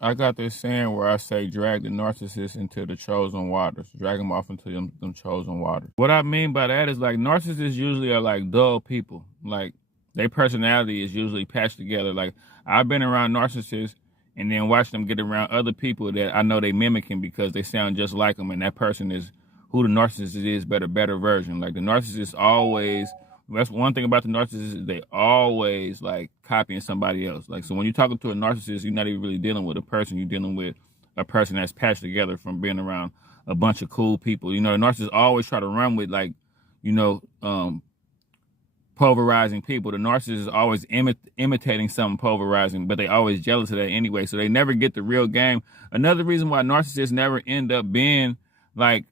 I got this saying where I say drag the narcissist into the chosen waters. Drag them off into them chosen waters. What I mean by that is like narcissists usually are like dull people. Like their personality is usually patched together. Like I've been around narcissists and then watch them get around other people that I know they mimicking because they sound just like them, and that person is who the narcissist is, but a better version. Like the narcissist always, that's one thing about the narcissist is they always like copying somebody else. Like, so when you're talking to a narcissist, you're not even really dealing with a person. You're dealing with a person that's patched together from being around a bunch of cool people. You know, the narcissist always try to run with like, you know, pulverizing people. The narcissist is always imitating something pulverizing, but they always jealous of that anyway. So they never get the real game. Another reason why narcissists never end up being like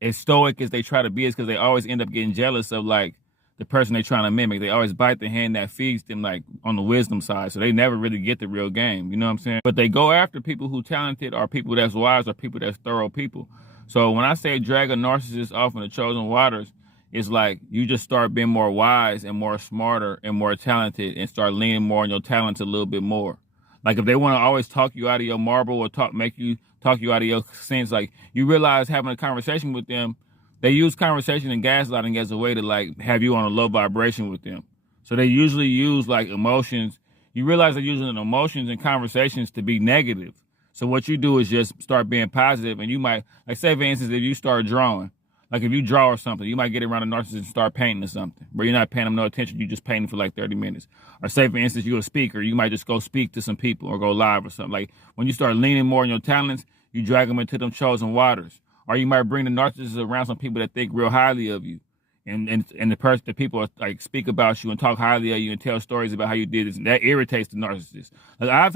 as stoic as they try to be is because they always end up getting jealous of like the person they're trying to mimic. They always bite the hand that feeds them, like on the wisdom side. So they never really get the real game. You know what I'm saying? But they go after people who talented or people that's wise or people that's thorough people. So when I say drag a narcissist off in the chosen waters, it's like you just start being more wise and more smarter and more talented and start leaning more on your talents a little bit more. Like if they want to always talk you out of your marble or make you talk you out of your sense, like you realize having a conversation with them, they use conversation and gaslighting as a way to like have you on a low vibration with them. So they usually use like emotions. You realize they're using emotions and conversations to be negative. So what you do is just start being positive, and you might, like say for instance, if you start drawing, like if you draw or something, you might get around a narcissist and start painting or something, but you're not paying them no attention. You just painting for like 30 minutes. Or say for instance, you're a speaker, you might just go speak to some people or go live or something. Like when you start leaning more on your talents, you drag them into them chosen waters. Or you might bring the narcissist around some people that think real highly of you. And the people are, like speak about you and talk highly of you and tell stories about how you did this. And that irritates the narcissist. Like I've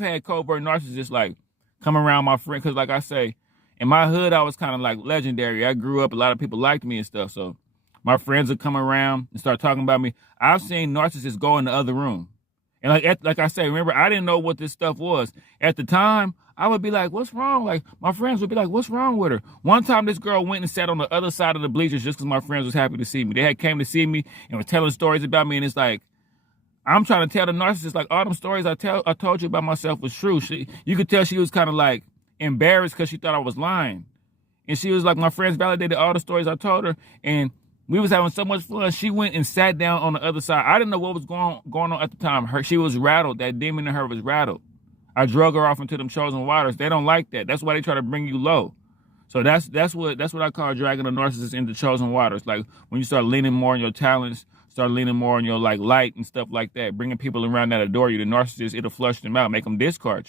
had covert narcissists like come around my friend, because like I say, in my hood, I was kind of like legendary. I grew up, a lot of people liked me and stuff. So my friends would come around and start talking about me. I've seen narcissists go in the other room. And like I say, remember, I didn't know what this stuff was. At the time, I would be like, what's wrong? Like my friends would be like, what's wrong with her? One time this girl went and sat on the other side of the bleachers just because my friends was happy to see me. They had came to see me and were telling stories about me. And it's like, I'm trying to tell the narcissist, like all them stories I told you about myself was true. You could tell she was kind of like embarrassed because she thought I was lying. And she was like, my friends validated all the stories I told her, and we was having so much fun. She went and sat down on the other side. I didn't know what was going on at the time. She was rattled. That demon in her was rattled. I drug her off into them chosen waters. They don't like that. That's why they try to bring you low. So that's what I call dragging a narcissist into chosen waters. Like when you start leaning more on your talents, start leaning more on your like light and stuff like that, bringing people around that adore you, the narcissist, it'll flush them out, make them discard you.